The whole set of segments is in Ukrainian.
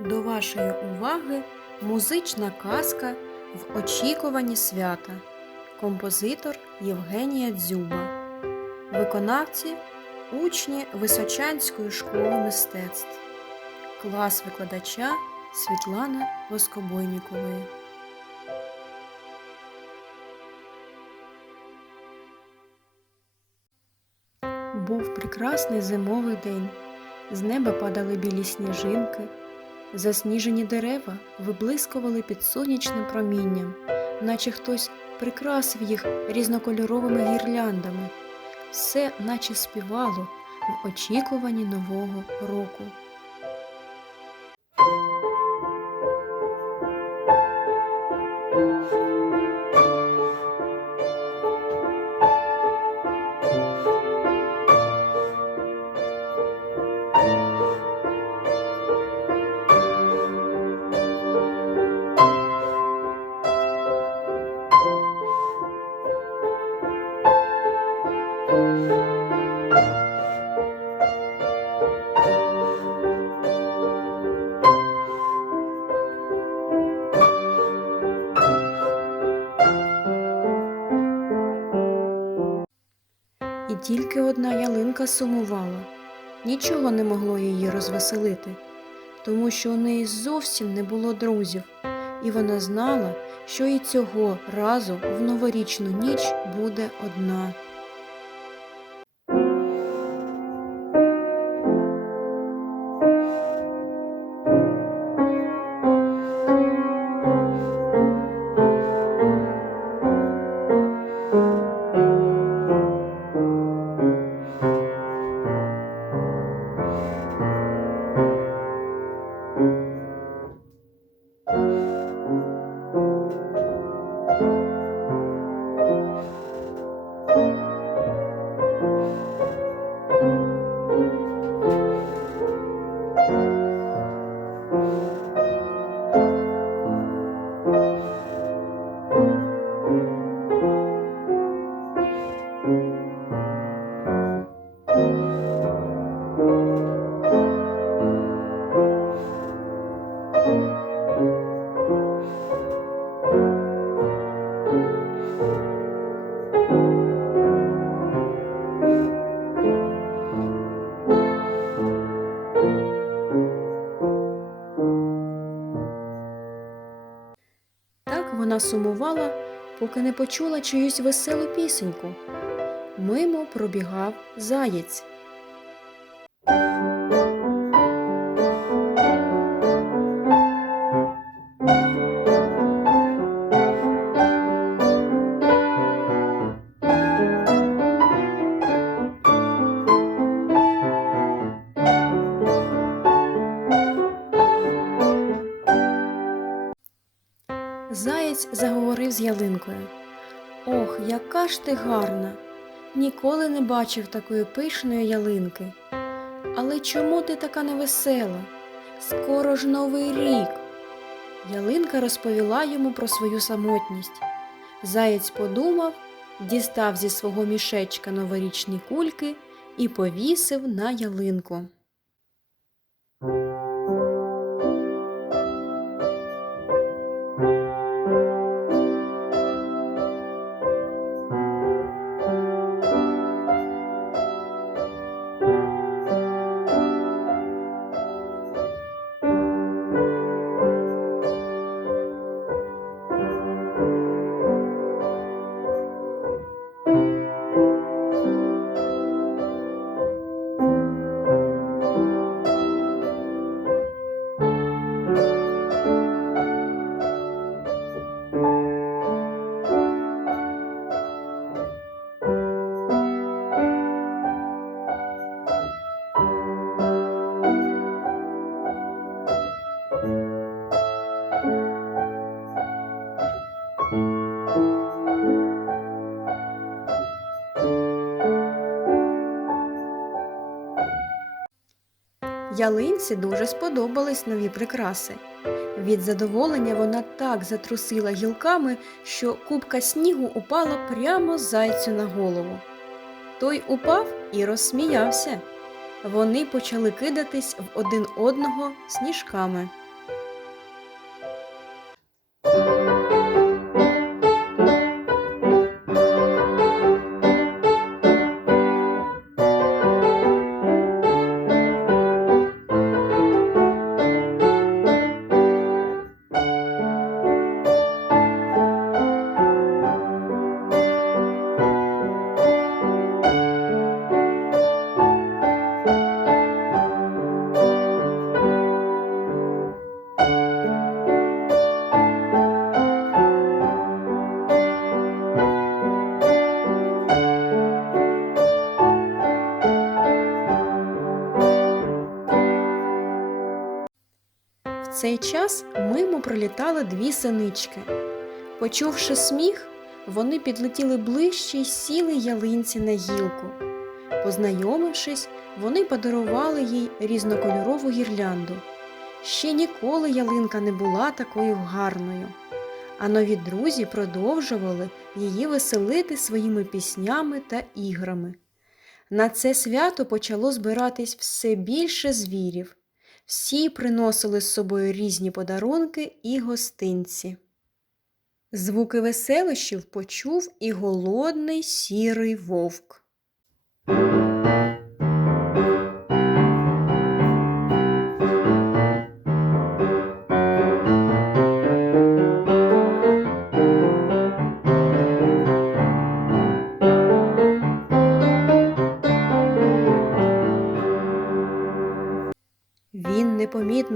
До вашої уваги музична казка в очікуванні свята. Композитор Євгенія Дзюба. Виконавці учні Височанської школи мистецтв. Клас викладача Світлана Воскобойнікової. Був прекрасний зимовий день. З неба падали білі сніжинки, засніжені дерева виблискували під сонячним промінням, наче хтось прикрасив їх різнокольоровими гірляндами. Все наче співало в очікуванні нового року. Тільки одна ялинка сумувала, нічого не могло її розвеселити, тому що у неї зовсім не було друзів, і вона знала, що і цього разу в новорічну ніч буде одна. Вона сумувала, поки не почула чиюсь веселу пісеньку. Мимо пробігав заєць. З ялинкою. Ох, яка ж ти гарна! Ніколи не бачив такої пишної ялинки. Але чому ти така невесела? Скоро ж новий рік. Ялинка розповіла йому про свою самотність. Заєць подумав, дістав зі свого мішечка новорічні кульки і повісив на ялинку. Ялинці дуже сподобались нові прикраси. Від задоволення вона так затрусила гілками, що купка снігу упала прямо зайцю на голову. Той упав і розсміявся. Вони почали кидатись в один одного сніжками. Цей час мимо пролітали дві синички. Почувши сміх, вони підлетіли ближче й сіли ялинці на гілку. Познайомившись, вони подарували їй різнокольорову гірлянду. Ще ніколи ялинка не була такою гарною, а нові друзі продовжували її веселити своїми піснями та іграми. На це свято почало збиратись все більше звірів. Всі приносили з собою різні подарунки і гостинці. Звуки веселищів почув і голодний сірий вовк.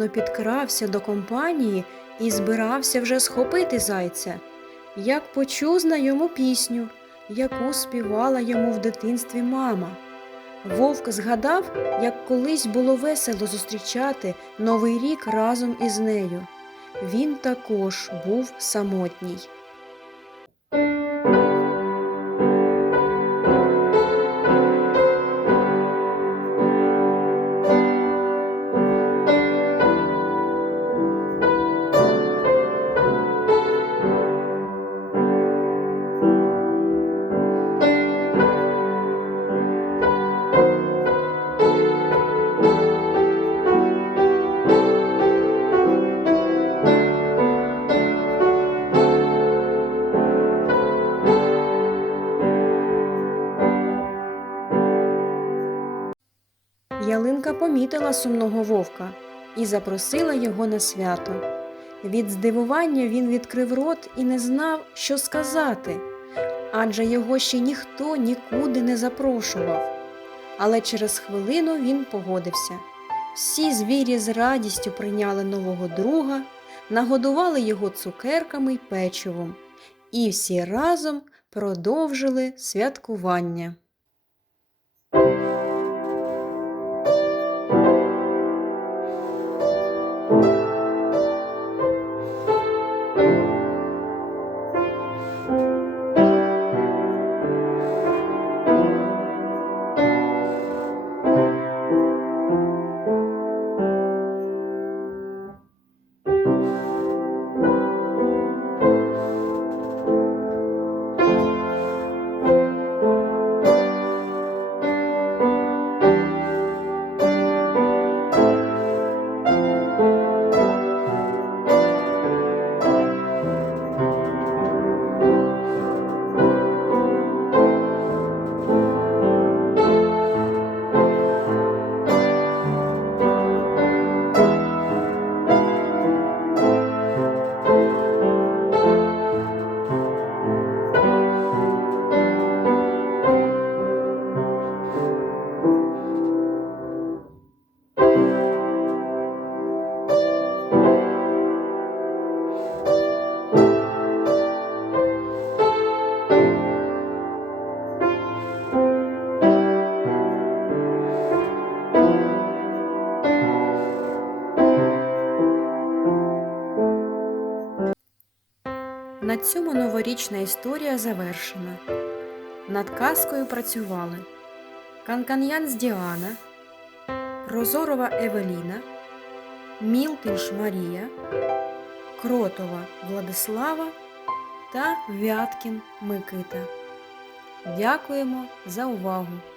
Непомітно підкрався до компанії і збирався вже схопити зайця, як почув знайому пісню, яку співала йому в дитинстві мама. Вовк згадав, як колись було весело зустрічати Новий рік разом із нею. Він також був самотній. Помітила сумного вовка і запросила його на свято. Від здивування він відкрив рот і не знав, що сказати, адже його ще ніхто нікуди не запрошував. Але через хвилину він погодився. Всі звірі з радістю прийняли нового друга, нагодували його цукерками й печивом, і всі разом продовжили святкування. На цьому новорічна історія завершена. Над казкою працювали Канкан'янс Діана, Прозорова Евеліна, Мілтинш Марія, Кротова Владислава та Вяткін Микита. Дякуємо за увагу!